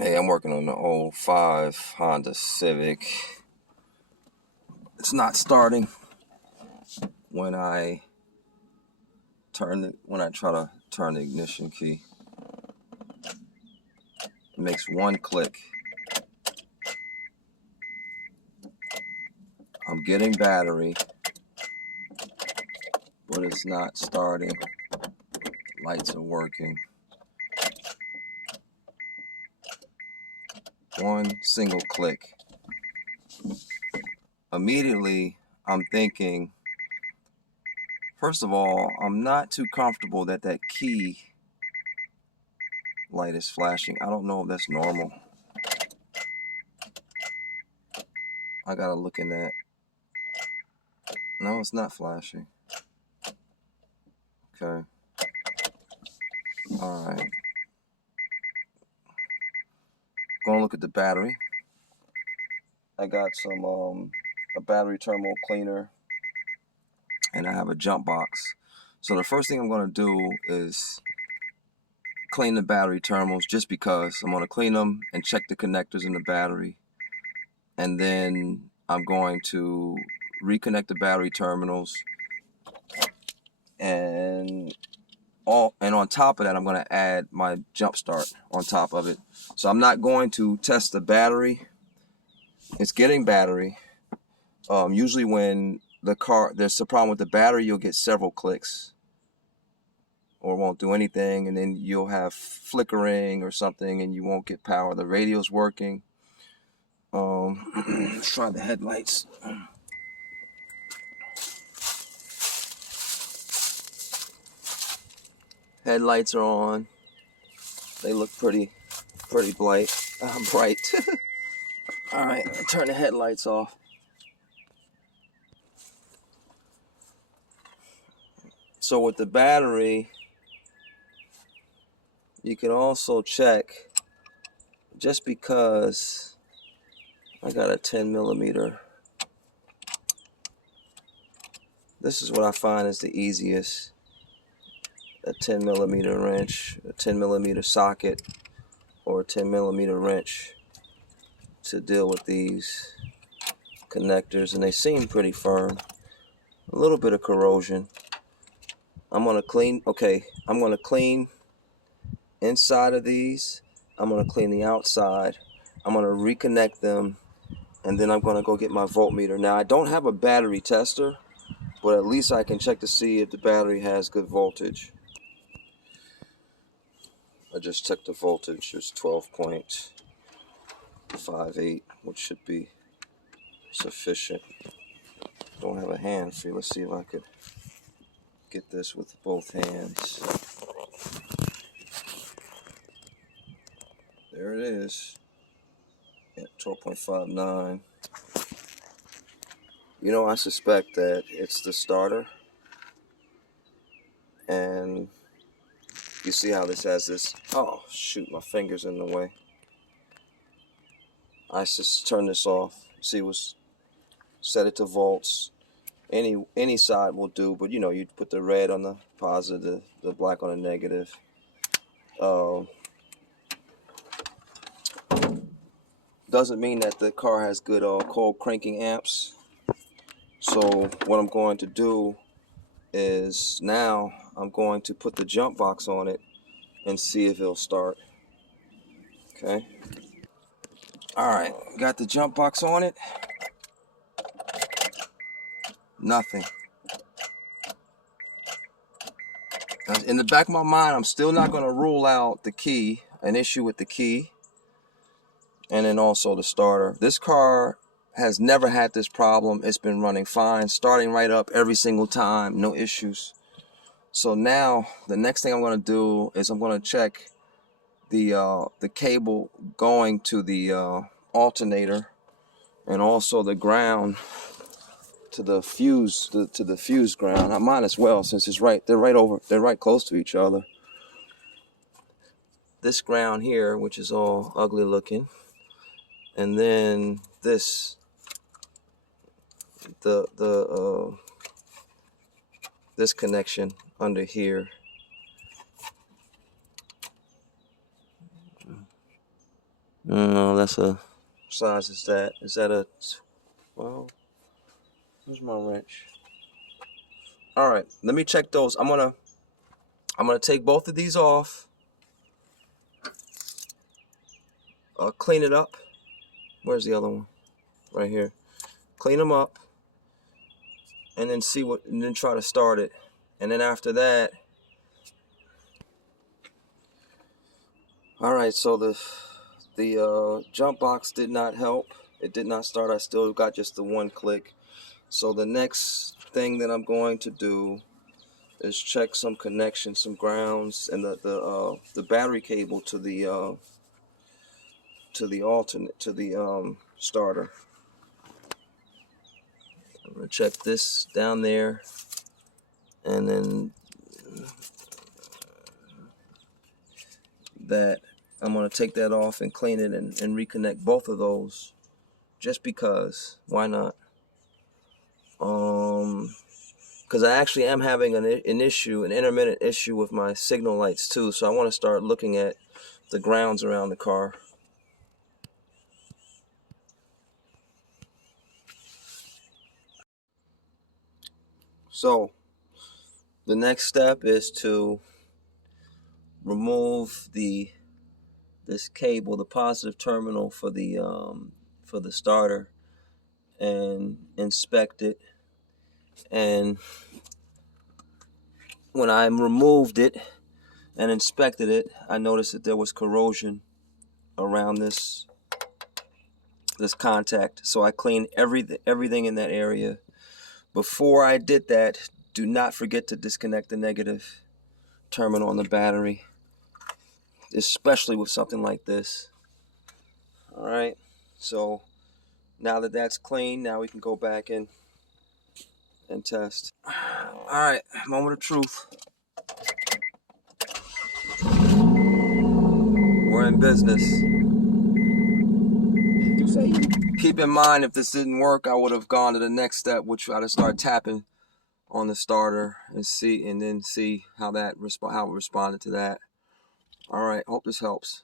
Hey, I'm working on the '05 Honda Civic. It's not starting when I try to turn the ignition key. It makes one click. I'm getting battery, but it's not starting. Lights are working. One single click. Immediately, I'm thinking, first of all, I'm not too comfortable that key light is flashing. I don't know if that's normal. I gotta look in that. No, it's not flashing. Okay. Alright. Gonna look at the battery. I got some a battery terminal cleaner, and I have a jump box. So the first thing I'm gonna do is clean the battery terminals, just because I'm gonna clean them and check the connectors in the battery, and then I'm going to reconnect the battery terminals, and on top of that, I'm going to add my jump start on top of it. So I'm not going to test the battery. It's getting battery. Usually when there's a problem with the battery, you'll get several clicks or won't do anything, and then you'll have flickering or something and you won't get power. The radio's working. Let's try the headlights. Headlights are on. They look pretty bright. All right, turn the headlights off. So with the battery, you can also check, just because I got a 10 millimeter. This is what I find is the easiest. A 10 millimeter wrench, a 10 millimeter socket, or a 10 millimeter wrench to deal with these connectors, and they seem pretty firm. A little bit of corrosion. I'm gonna clean inside of these. I'm gonna clean the outside. I'm gonna reconnect them, and then I'm gonna go get my voltmeter. Now, I don't have a battery tester, but at least I can check to see if the battery has good voltage. I just checked the voltage. It's 12.58, which should be sufficient. Don't have a hand free. Let's see if I could get this with both hands. There it is. Yeah, 12.59. You know, I suspect that it's the starter. And you see how this has this. Oh, shoot, my finger's in the way. I just turn this off. See, set it to volts. Any side will do, but you know, you put the red on the positive, the black on the negative. Doesn't mean that the car has good cold cranking amps. So what I'm going to do is, now I'm going to put the jump box on it and see if it'll start. Okay. All right, got the jump box on it. Nothing. In the back of my mind, I'm still not going to rule out an issue with the key, and then also the starter. This car has never had this problem. It's been running fine, starting right up every single time, no issues. So now the next thing I'm going to do is I'm going to check the cable going to the alternator, and also the ground to the fuse, to the fuse ground. I might as well, since they're right close to each other. This ground here, which is all ugly looking, and then this, this connection under here. No, that's a, what size is that? Is that a, well, where's my wrench? All right, let me check those. I'm gonna take both of these off, clean it up. Where's the other one? Right here. Clean them up, and then and then try to start it. And then after that, all right. So the jump box did not help. It did not start. I still got just the one click. So the next thing that I'm going to do is check some connections, some grounds, and the battery cable to the starter. I'm gonna check this down there, and then that I'm gonna take that off and clean it and reconnect both of those, just because. Why not? Because I actually am having an intermittent issue with my signal lights too. So I want to start looking at the grounds around the car. So the next step is to remove this cable, the positive terminal for the starter, and inspect it. And when I removed it and inspected it, I noticed that there was corrosion around this contact. So I cleaned everything in that area. Before I did that, do not forget to disconnect the negative terminal on the battery, especially with something like this. All right, so now that that's clean, now we can go back and test. All right, moment of truth. We're in business. Keep in mind, if this didn't work, I would have gone to the next step, which I'd have started tapping on the starter and see how it responded to that. All right, hope this helps.